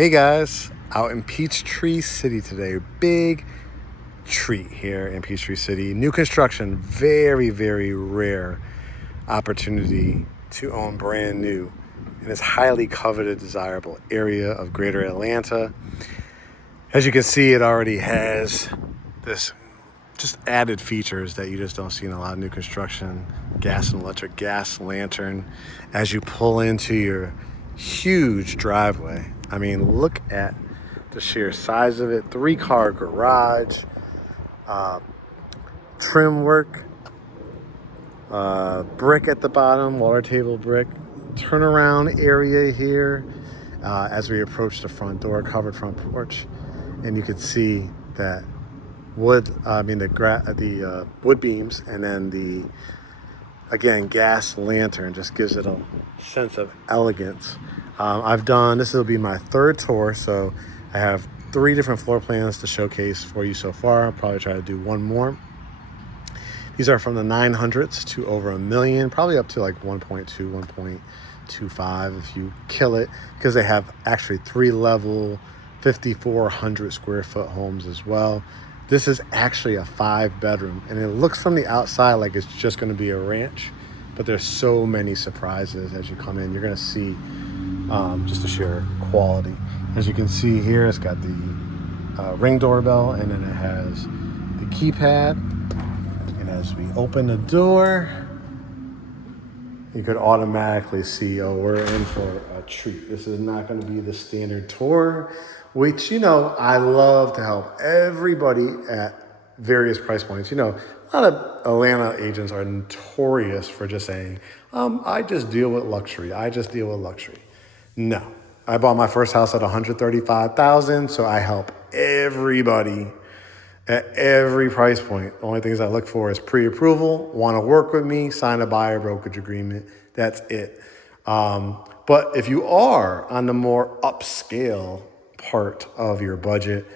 Hey guys, out in Peachtree City today. Big treat here in Peachtree City. New construction, very, very rare opportunity to own brand new in this highly coveted, desirable area of greater Atlanta. As you can see, it already has this just added features that you just don't see in a lot of new construction. Gas and electric gas lantern as you pull into your huge driveway. I mean, look at the sheer size of it. 3-car garage, trim work, brick at the bottom, water table brick, turnaround area here as we approach the front door, covered front porch. And you can see that the wood beams, and then the, again, gas lantern just gives it a sense of elegance. This will be my third tour, so I have 3 different floor plans to showcase for you so far. I'll probably try to do one more. These are from the 900s to over $1 million, probably up to like 1.2, 1.25 if you kill it, because they have actually 3-level, 5,400 square foot homes as well. This is actually a 5-bedroom, and it looks from the outside like it's just going to be a ranch, but there's so many surprises as you come in. You're going to see just the sheer quality. As you can see here, it's got the Ring doorbell, and then it has the keypad. And as we open the door, you could automatically see, oh, we're in for a treat. This is not going to be the standard tour, which, I love to help everybody at various price points. A lot of Atlanta agents are notorious for just saying, I just deal with luxury. I just deal with luxury. No, I bought my first house at $135,000, so I help everybody at every price point. The only things I look for is pre-approval, want to work with me, sign a buyer brokerage agreement. That's it. But if you are on the more upscale part of your budget,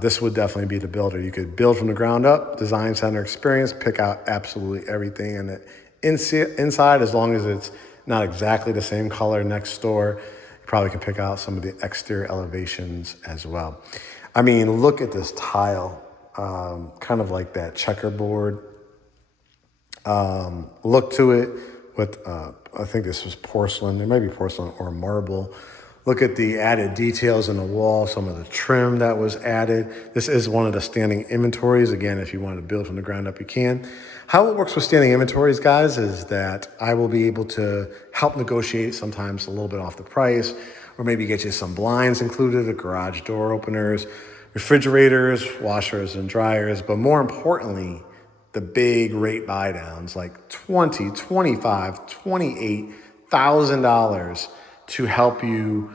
this would definitely be the builder. You could build from the ground up, design center experience, pick out absolutely everything in the inside, as long as it's not exactly the same color next door. You probably can pick out some of the exterior elevations as well. I mean, look at this tile, kind of like that checkerboard look to it with, I think this was porcelain. There might be porcelain or marble. Look at the added details in the wall, some of the trim that was added. This is one of the standing inventories. Again, if you want to build from the ground up, you can. How it works with standing inventories, guys, is that I will be able to help negotiate sometimes a little bit off the price, or maybe get you some blinds included, the garage door openers, refrigerators, washers and dryers, but more importantly, the big rate buy downs, like $20,000, $25,000, $28,000 to help you.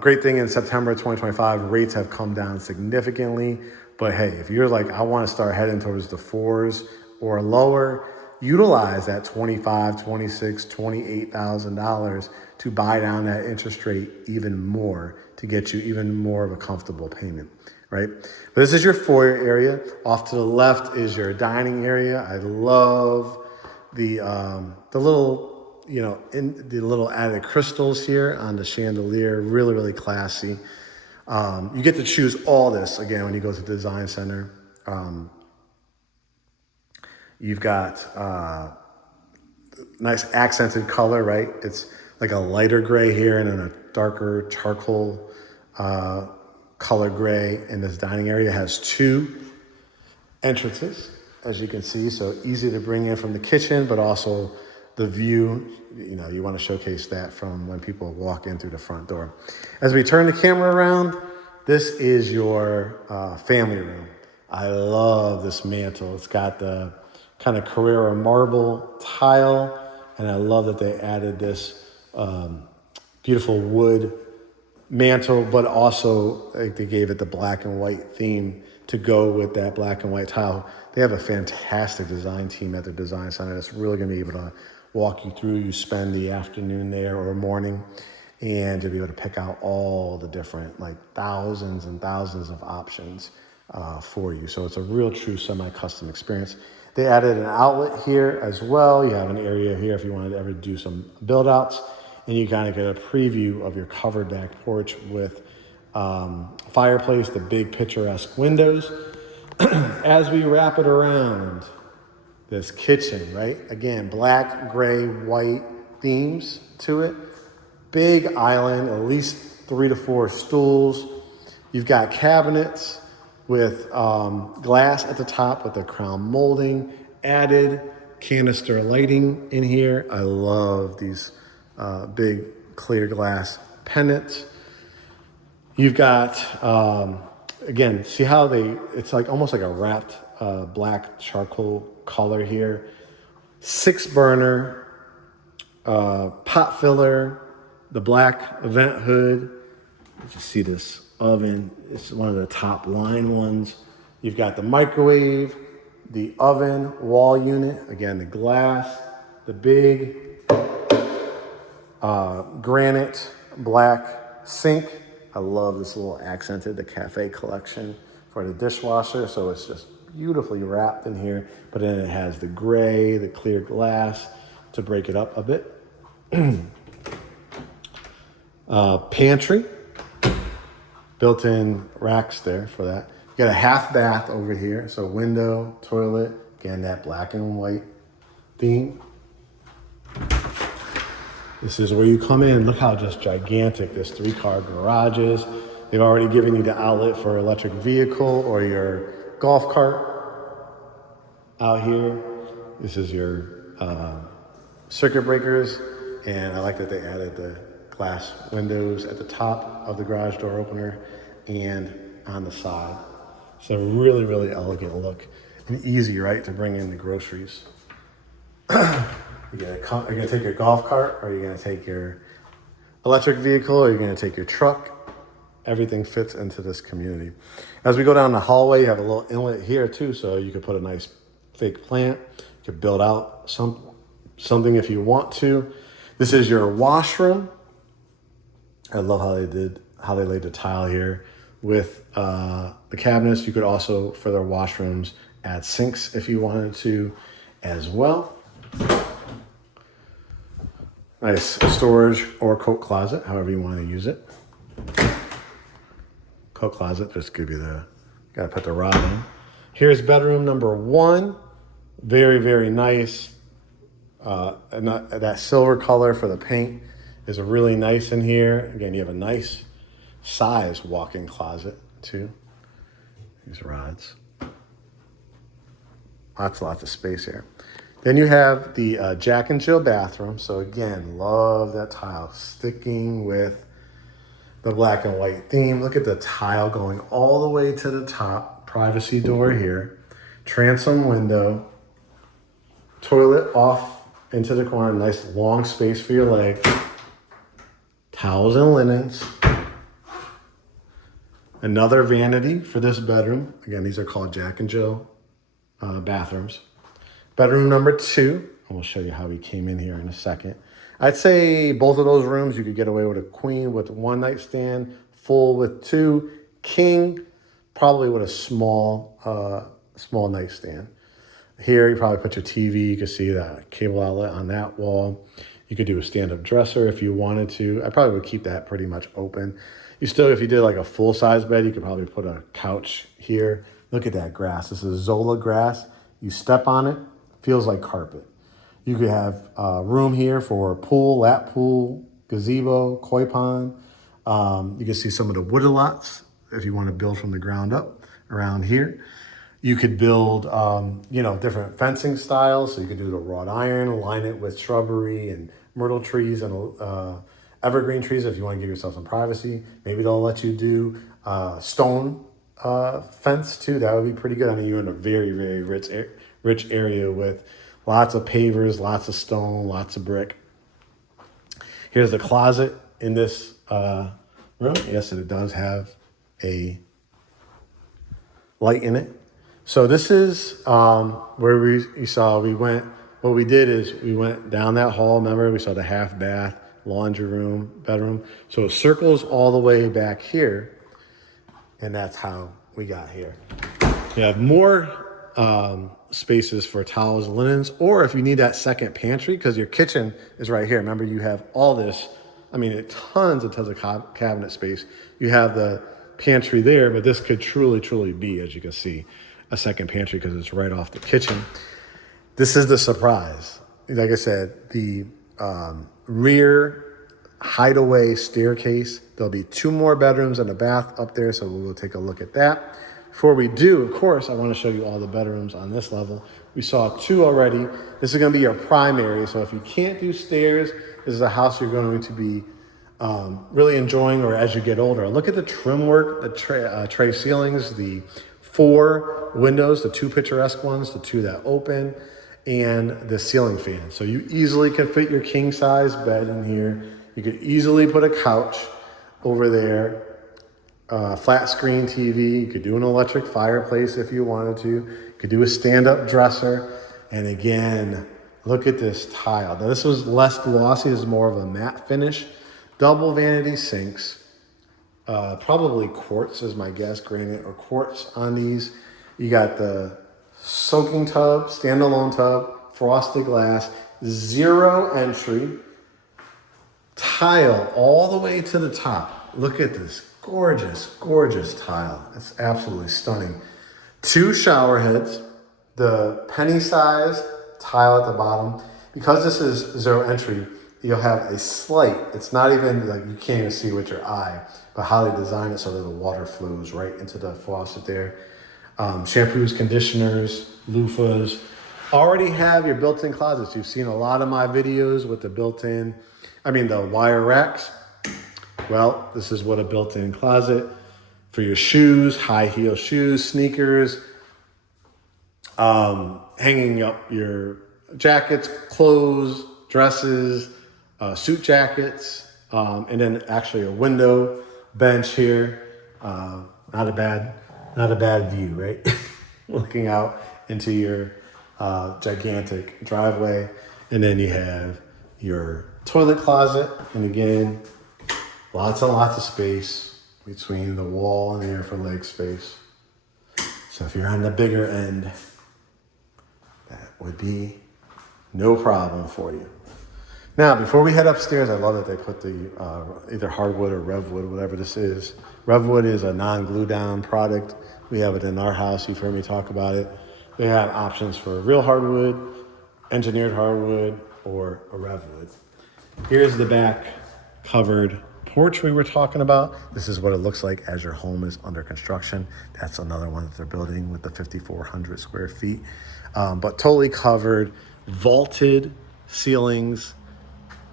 Great thing in September 2025, rates have come down significantly. But hey, if you're like, I want to start heading towards the 4s or lower, utilize that $25,000, $26,000, $28,000 to buy down that interest rate even more, to get you even more of a comfortable payment, right? But this is your foyer area. Off to the left is your dining area. I love the little, in the little added crystals here on the chandelier. Really, really classy. You get to choose all this again when you go to the design center. You've got nice accented color, right? It's like a lighter gray here and then a darker charcoal color gray. In this dining area, it has 2 entrances, as you can see, so easy to bring in from the kitchen, but also the view, you want to showcase that from when people walk in through the front door. As we turn the camera around, this is your family room. I love this mantle. It's got the kind of Carrara marble tile, and I love that they added this beautiful wood mantle, but also they gave it the black and white theme to go with that black and white tile. They have a fantastic design team at their design center that's really going to be able to walk you through. You spend the afternoon there or morning, and you'll be able to pick out all the different, like, thousands and thousands of options for you. So it's a real true semi-custom experience. They added an outlet here as well. You have an area here if you wanted to ever do some build outs. and you kind of get a preview of your covered back porch with fireplace, the big picturesque windows. As we wrap it around this kitchen, right? Again, black, gray, white themes to it. Big island, at least 3 to 4 stools. You've got cabinets with glass at the top with the crown molding, added canister lighting in here. I love these big clear glass pendants. You've got, again, see how it's like almost like a wrapped black charcoal color here. 6 burner, pot filler, the black vent hood. You can see this oven. It's one of the top line ones. You've got the microwave, the oven, wall unit, again, the glass, the big granite black sink. I love this little accented, the cafe collection for the dishwasher. So it's just beautifully wrapped in here, but then it has the gray, the clear glass to break it up a bit. Pantry, built-in racks there for that. You got a half bath over here. So window, toilet, again, that black and white theme. This is where you come in. Look how just gigantic this 3-car garage is. They've already given you the outlet for electric vehicle or your golf cart out here. This is your circuit breakers. And I like that they added the glass windows at the top of the garage door opener and on the side. So really, really elegant look and easy, right, to bring in the groceries. You're gonna take your golf cart, or you're gonna take your electric vehicle, or you're gonna take your truck. Everything fits into this community. As we go down the hallway, you have a little inlet here too, so you could put a nice fake plant. You could build out something if you want to. This is your washroom. I love how they laid the tile here with the cabinets. You could also, for their washrooms, add sinks if you wanted to as well. Nice storage or coat closet, however you want to use it. Coat closet, just give you gotta put the rod in. Here's bedroom number 1. Very, very nice. And that silver color for the paint is really nice in here. Again, you have a nice size walk-in closet too. These rods. Lots of space here. Then you have the Jack and Jill bathroom. So again, love that tile sticking with the black and white theme. Look at the tile going all the way to the top. Privacy door here. Transom window. Toilet off into the corner. Nice long space for your leg. Towels and linens. Another vanity for this bedroom. Again, these are called Jack and Jill bathrooms. Bedroom number 2. And we'll show you how we came in here in a second. I'd say both of those rooms, you could get away with a queen with 1 nightstand, full with 2, king, probably with a small nightstand. Here, you probably put your TV. You can see that cable outlet on that wall. You could do a stand-up dresser if you wanted to. I probably would keep that pretty much open. You still, if you did like a full-size bed, you could probably put a couch here. Look at that grass. This is Zola grass. You step on it, feels like carpet. You could have room here for a pool, lap pool, gazebo, koi pond. You can see some of the wood lots if you want to build from the ground up around here. You could build, different fencing styles. So you could do the wrought iron, line it with shrubbery and myrtle trees and evergreen trees if you want to give yourself some privacy. Maybe they'll let you do stone fence too. That would be pretty good. I mean, you're in a very, very rich area with lots of pavers, lots of stone, lots of brick. Here's the closet in this room. Yes, it does have a light in it. So this is where what we did is we went down that hall. Remember, we saw the half bath, laundry room, bedroom. So it circles all the way back here. And that's how we got here. You have more spaces for towels and linens, or if you need that second pantry, because your kitchen is right here. Remember, you have all this I mean, tons and tons of cabinet space. You have the pantry there, but this could truly be, as you can see, a second pantry because it's right off the kitchen. This is the surprise. Like I said, the rear hideaway staircase. There'll be 2 more bedrooms and a bath up there, so we'll take a look at that. Before we do, of course, I want to show you all the bedrooms on this level. We saw 2 already. This is going to be your primary, so if you can't do stairs, this is a house you're going to be really enjoying, or as you get older. Look at the trim work, the tray ceilings, the 4 windows, the 2 picturesque ones, the 2 that open, and the ceiling fan. So you easily can fit your king size bed in here. You could easily put a couch over there, flat screen TV. You could do an electric fireplace if you wanted to. You could do a stand-up dresser. And again, look at this tile. Now this was less glossy, this is more of a matte finish. Double vanity sinks. Probably quartz is my guess, granite or quartz on these. You got the soaking tub, standalone tub, frosted glass, 0 entry, tile all the way to the top. Look at this gorgeous tile. It's absolutely stunning. 2 shower heads, the penny size tile at the bottom. Because this is 0 entry, you'll have a slight, it's not even like you can't even see with your eye, but how they design it so that the water flows right into the faucet there. Shampoos, conditioners, loofahs. Already have your built-in closets. You've seen a lot of my videos with the the wire racks. Well, this is what a built-in closet for your shoes, high heel shoes, sneakers, hanging up your jackets, clothes, dresses, suit jackets, and then actually a window bench here. Not a bad view, right? Looking out into your gigantic driveway. And then you have your toilet closet. And again, lots and lots of space between the wall and there for leg space. So if you're on the bigger end, that would be no problem for you. Now, before we head upstairs, I love that they put the either hardwood or revwood, whatever this is. Revwood is a non-glue down product. We have it in our house. You've heard me talk about it. We have options for real hardwood, engineered hardwood, or a revwood. Here's the back covered porch we were talking about. This is what it looks like as your home is under construction. That's another one that they're building with the 5,400 square feet. But totally covered, vaulted ceilings.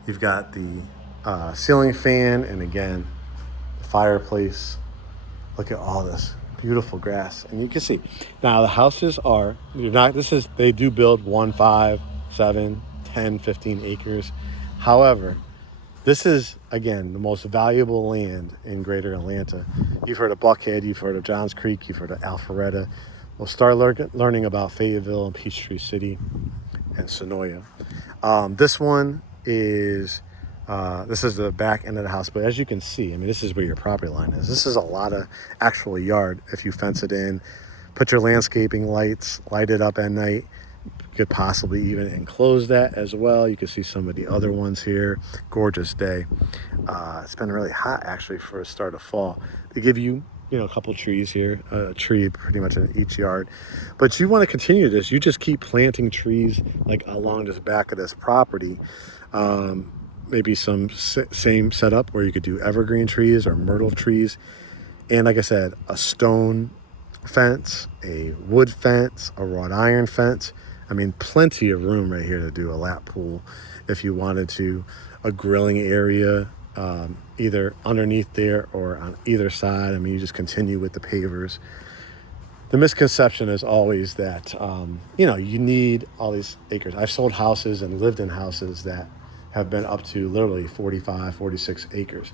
You've got the ceiling fan, and again, the fireplace. Look at all this beautiful grass. And you can see, now the houses are, they do build 1, 5, 7, 10, 15 acres. However, this is, again, the most valuable land in greater Atlanta. You've heard of Buckhead, you've heard of Johns Creek, you've heard of Alpharetta. We'll start learning about Fayetteville and Peachtree City and Sonoya. This one is, this is the back end of the house, but as you can see, I mean, this is where your property line is. This is a lot of actual yard if you fence it in, put your landscaping lights, light it up at night. You could possibly even enclose that as well. You can see some of the other ones here. Gorgeous day. It's been really hot actually for a start of fall. They give you, a couple trees here, a tree pretty much in each yard. But you want to continue this. You just keep planting trees like along this back of this property. Maybe some same setup where you could do evergreen trees or myrtle trees. And like I said, a stone fence, a wood fence, a wrought iron fence. I mean, plenty of room right here to do a lap pool if you wanted to. A grilling area, either underneath there or on either side. I mean, you just continue with the pavers. The misconception is always that, you need all these acres. I've sold houses and lived in houses that have been up to literally 45, 46 acres.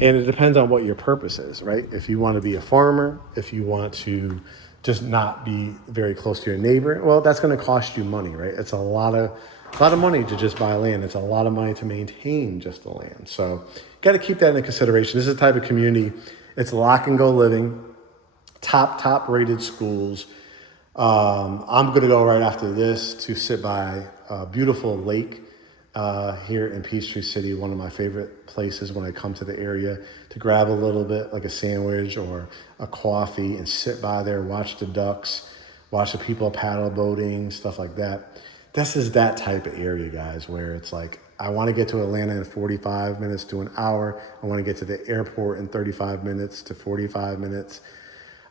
And it depends on what your purpose is, right? If you want to be a farmer, if you want to just not be very close to your neighbor, well, that's going to cost you money, right? It's a lot of money to just buy land. It's a lot of money to maintain just the land. So you got to keep that into consideration. This is the type of community, it's lock and go living, top rated schools. I'm going to go right after this to sit by a beautiful lake here in Peachtree City, one of my favorite places when I come to the area to grab a little bit like a sandwich or a coffee and sit by there, watch the ducks, watch the people paddle boating, stuff like that. This is that type of area, guys, where it's like, I want to get to Atlanta in 45 minutes to an hour. I want to get to the airport in 35 minutes to 45 minutes.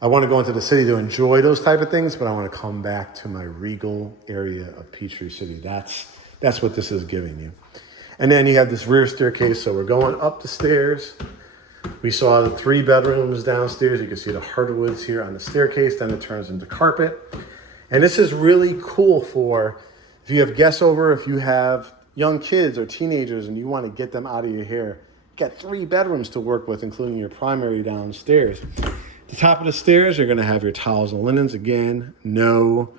I want to go into the city to enjoy those type of things, but I want to come back to my regal area of Peachtree City. That's what this is giving you. And then you have this rear staircase. So we're going up the stairs. We saw the 3 bedrooms downstairs. You can see the hardwoods here on the staircase. Then it turns into carpet. And this is really cool for if you have guests over, if you have young kids or teenagers and you want to get them out of your hair. You got 3 bedrooms to work with, including your primary downstairs. The top of the stairs, you're going to have your towels and linens. Again, no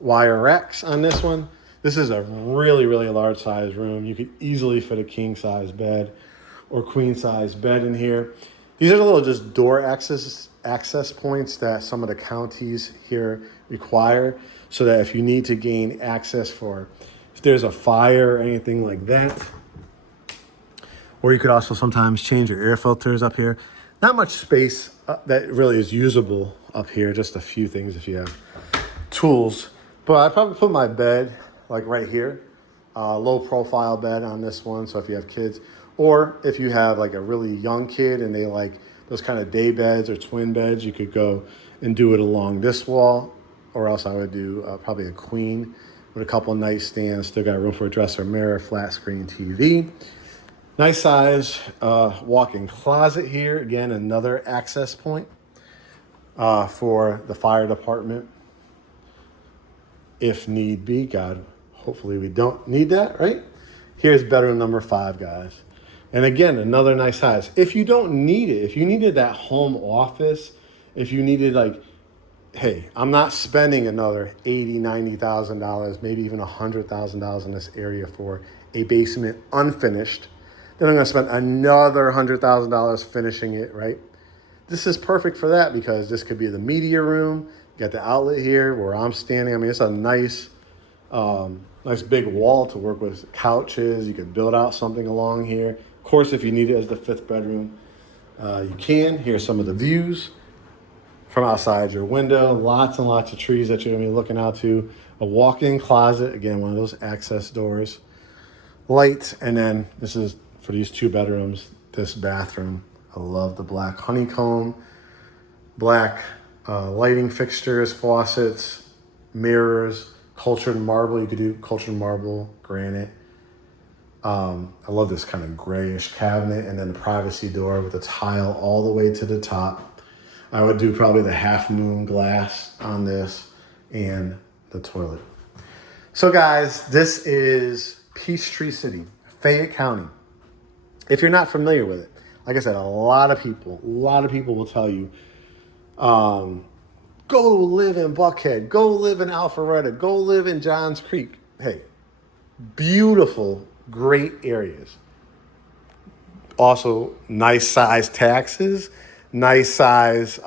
wire racks on this one. This is a really, really large size room. You could easily fit a king size bed or queen size bed in here. These are the little just door access points that some of the counties here require, so that if you need to gain access for if there's a fire or anything like that. Or you could also sometimes change your air filters up here. Not much space that really is usable up here, just a few things if you have tools. But I'd probably put my bed like right here, low profile bed on this one. So if you have kids, or if you have like a really young kid and they like those kind of day beds or twin beds, you could go and do it along this wall. Or else I would do probably a queen with a couple nightstands, still got room for a dresser, mirror, flat screen TV. Nice size walk-in closet here. Again, another access point for the fire department if need be. God, hopefully we don't need that, right? Here's bedroom number 5, guys. And again, another nice size. If you don't need it, if you needed that home office, if you needed like, hey, I'm not spending another $80,000, $90,000, maybe even $100,000 in this area for a basement unfinished. Then I'm going to spend another $100,000 finishing it, right? This is perfect for that because this could be the media room. You got the outlet here where I'm standing. I mean, it's a nice big wall to work with. Couches. You could build out something along here. Of course, if you need it as the 5th bedroom, you can. Here's some of the views from outside your window. Lots and lots of trees that you're going to be looking out to. A walk-in closet. Again, one of those access doors. Light. And then this is for these 2 bedrooms, this bathroom. I love the black honeycomb, black lighting fixtures, faucets, mirrors, cultured marble. You could do cultured marble, granite. I love this kind of grayish cabinet, and then the privacy door with the tile all the way to the top. I would do probably the half moon glass on this and the toilet. So guys, this is Peachtree City, Fayette County. If you're not familiar with it, like I said, a lot of people will tell you, go live in Buckhead, go live in Alpharetta, go live in Johns Creek. Hey, beautiful, great areas. Also, nice size taxes, nice size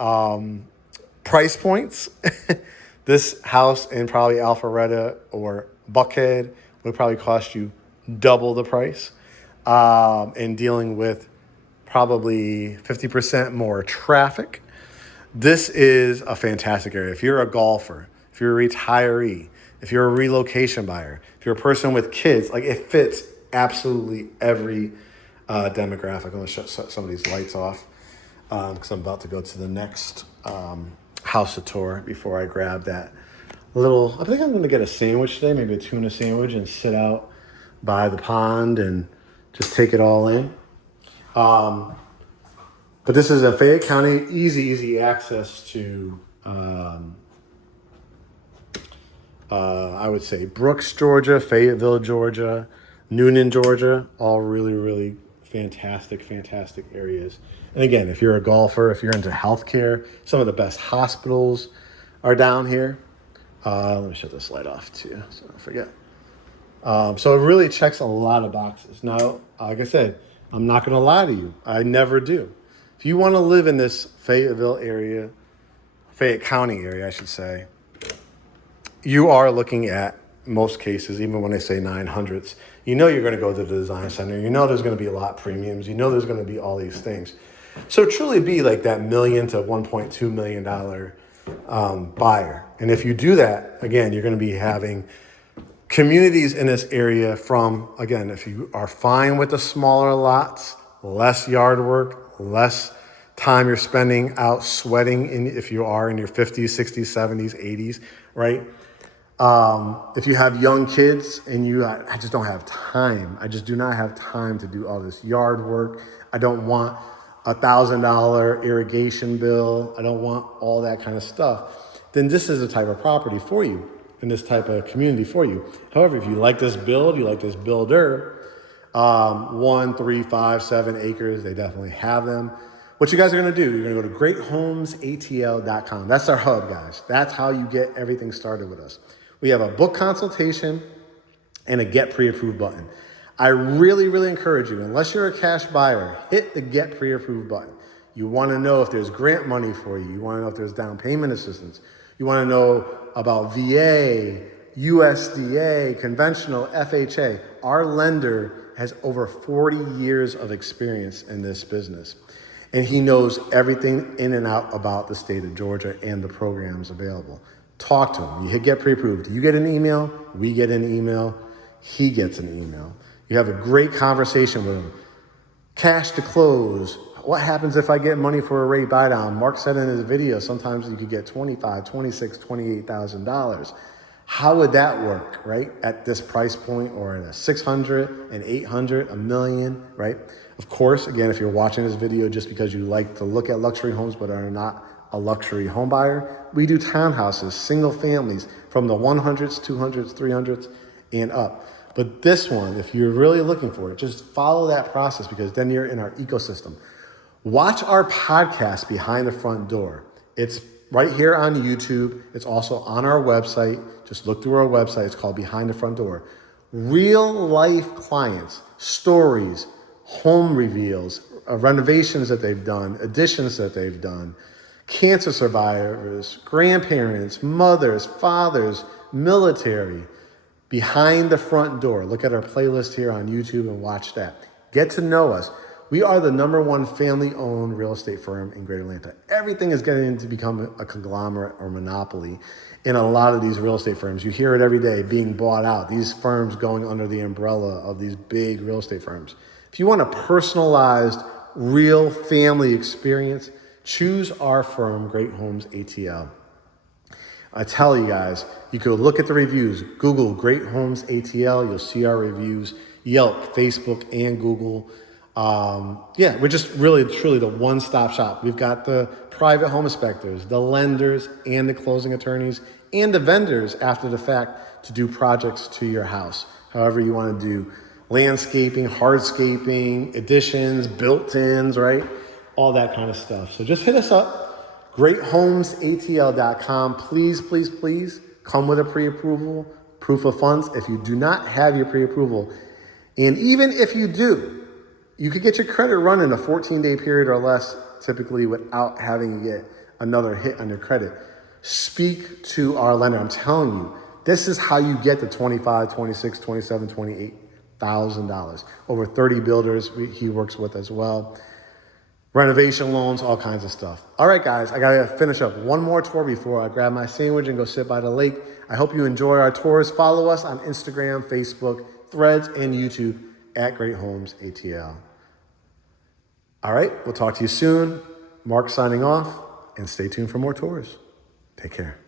price points. This house in probably Alpharetta or Buckhead would probably cost you double the price. And dealing with probably 50% more traffic. This is a fantastic area. If you're a golfer, if you're a retiree, if you're a relocation buyer, if you're a person with kids, like it fits absolutely every demographic. I'm going to shut some of these lights off because I'm about to go to the next house to tour before I grab that little, I think I'm going to get a sandwich today, maybe a tuna sandwich, and sit out by the pond and just take it all in. But this is in Fayette County, easy access to, I would say Brooks, Georgia, Fayetteville, Georgia, Noonan, Georgia, all really, really fantastic areas. And again, if you're a golfer, if you're into healthcare, some of the best hospitals are down here. Let me shut this light off too, so I don't forget. So it really checks a lot of boxes. Now, like I said, I'm not going to lie to you. I never do. If you want to live in this Fayetteville area, Fayette County area, I should say, you are looking at most cases, even when they say 900s, you know you're going to go to the design center. You know there's going to be a lot premiums. You know there's going to be all these things. So truly be like that $1 million to $1.2 million buyer. And if you do that, again, you're going to be having communities in this area from, again, if you are fine with the smaller lots, less yard work, less time you're spending out sweating if you are in your 50s, 60s, 70s, 80s, right? If you have young kids and I just don't have time. I just do not have time to do all this yard work. I don't want $1,000 irrigation bill. I don't want all that kind of stuff. Then this is the type of property for you and this type of community for you. However, if you like this build, you like this builder, 1, 3, 5, 7 acres, they definitely have them. What you guys are gonna do, you're gonna go to GreatHomesATL.com. That's our hub, guys. That's how you get everything started with us. We have a book consultation and a get pre-approved button. I really, really encourage you, unless you're a cash buyer, hit the get pre-approved button. You wanna know if there's grant money for you. You wanna know if there's down payment assistance. You wanna know about VA, USDA, conventional, FHA. Our lender has over 40 years of experience in this business. And he knows everything in and out about the state of Georgia and the programs available. Talk to him. You hit get pre-approved. You get an email, we get an email, he gets an email. You have a great conversation with him. Cash to close. What happens if I get money for a rate buy down? Mark said in his video, sometimes you could get $25,000, $26,000, $28,000. How would that work, right? At this price point, or in a 600, an 800, a million, right? Of course, again, if you're watching this video just because you like to look at luxury homes but are not a luxury home buyer, we do townhouses, single families from the 100s, 200s, 300s and up. But this one, if you're really looking for it, just follow that process, because then you're in our ecosystem. Watch our podcast, Behind the Front Door. It's right here on YouTube. It's also on our website. Just look through our website. It's called Behind the Front Door. Real life clients, stories, home reveals, renovations that they've done, additions that they've done, cancer survivors, grandparents, mothers, fathers, military. Behind the Front Door. Look at our playlist here on YouTube and watch that. Get to know us. We are the #1 family-owned real estate firm in Greater Atlanta. Everything is getting to become a conglomerate or monopoly in a lot of these real estate firms. You hear it every day, being bought out. These firms going under the umbrella of these big real estate firms. If you want a personalized, real family experience, choose our firm, Great Homes ATL. I tell you guys, you could look at the reviews. Google Great Homes ATL. You'll see our reviews. Yelp, Facebook, and Google. Yeah, we're just really, truly the one-stop shop. We've got the private home inspectors, the lenders, and the closing attorneys, and the vendors after the fact to do projects to your house. However you want to do landscaping, hardscaping, additions, built-ins, right? All that kind of stuff. So just hit us up. GreatHomesATL.com. Please, please, please come with a pre-approval, proof of funds. If you do not have your pre-approval, and even if you do, you could get your credit run in a 14-day period or less, typically without having to get another hit on your credit. Speak to our lender. I'm telling you, this is how you get the $25,000, $26,000, $27,000, $28,000. Over 30 builders he works with as well. Renovation loans, all kinds of stuff. All right, guys, I gotta finish up one more tour before I grab my sandwich and go sit by the lake. I hope you enjoy our tours. Follow us on Instagram, Facebook, Threads, and YouTube at GreatHomesATL. All right, we'll talk to you soon. Mark signing off, and stay tuned for more tours. Take care.